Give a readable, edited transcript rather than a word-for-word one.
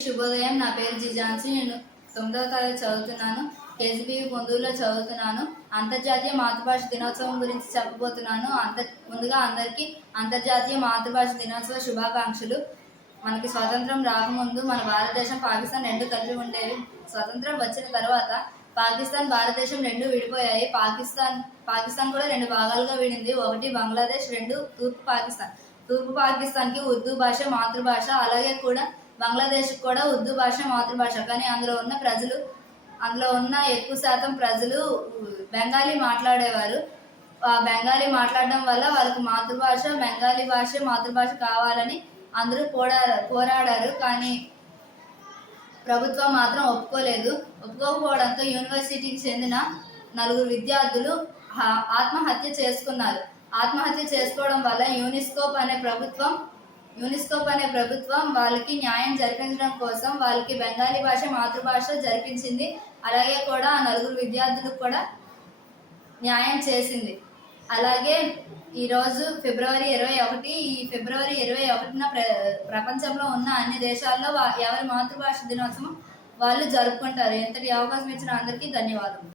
శుభోదయం. నా పేరు జిజాన్సీ. నేను 9వ తరగతి చదువుతున్నాను. కేజీబీవీ పొందూరులో చదువుతున్నాను. అంతర్జాతీయ మాతృభాష దినోత్సవం గురించి చెప్పబోతున్నాను. ముందుగా అందరికీ అంతర్జాతీయ మాతృభాష దినోత్సవ శుభాకాంక్షలు. మనకి స్వాతంత్రం రాకముందు మన భారతదేశం, పాకిస్తాన్ రెండు కలిపి ఉండేవి. స్వతంత్రం వచ్చిన తర్వాత పాకిస్తాన్, భారతదేశం రెండు విడిపోయాయి. పాకిస్తాన్ కూడా రెండు భాగాలుగా విడింది. ఒకటి బంగ్లాదేశ్, రెండు తూర్పు పాకిస్తాన్. తూర్పు పాకిస్తాన్కి ఉర్దూ భాష మాతృభాష, అలాగే కూడా బంగ్లాదేశ్ కూడా ఉర్దూ భాష మాతృభాష. కానీ అందులో ఉన్న ఎక్కువ శాతం ప్రజలు బెంగాలీ మాట్లాడేవారు. ఆ బెంగాలీ మాట్లాడడం వల్ల వాళ్ళకి మాతృభాష బెంగాలీ భాష మాతృభాష కావాలని అందరూ పోరాడారు. కానీ ప్రభుత్వం మాత్రం ఒప్పుకోకపోవడంతో యూనివర్సిటీకి చెందిన 4 విద్యార్థులు ఆత్మహత్య చేసుకున్నారు. ఆత్మహత్య చేసుకోవడం వల్ల యూనిస్కోప్ అనే ప్రభుత్వం వాళ్ళకి న్యాయం జరిపించడం కోసం వాళ్ళకి బెంగాలీ భాష మాతృభాష జరిపించింది. అలాగే కూడా ఆ 4 విద్యార్థులకు కూడా న్యాయం చేసింది. అలాగే ఈరోజు ఫిబ్రవరి 21. ఈ ఫిబ్రవరి 21న ప్రపంచంలో ఉన్న అన్ని దేశాల్లో ఎవరి మాతృభాష దినోత్సవం వాళ్ళు జరుపుకుంటారు. ఎంతటి అవకాశం ఇచ్చిన అందరికీ ధన్యవాదాలు.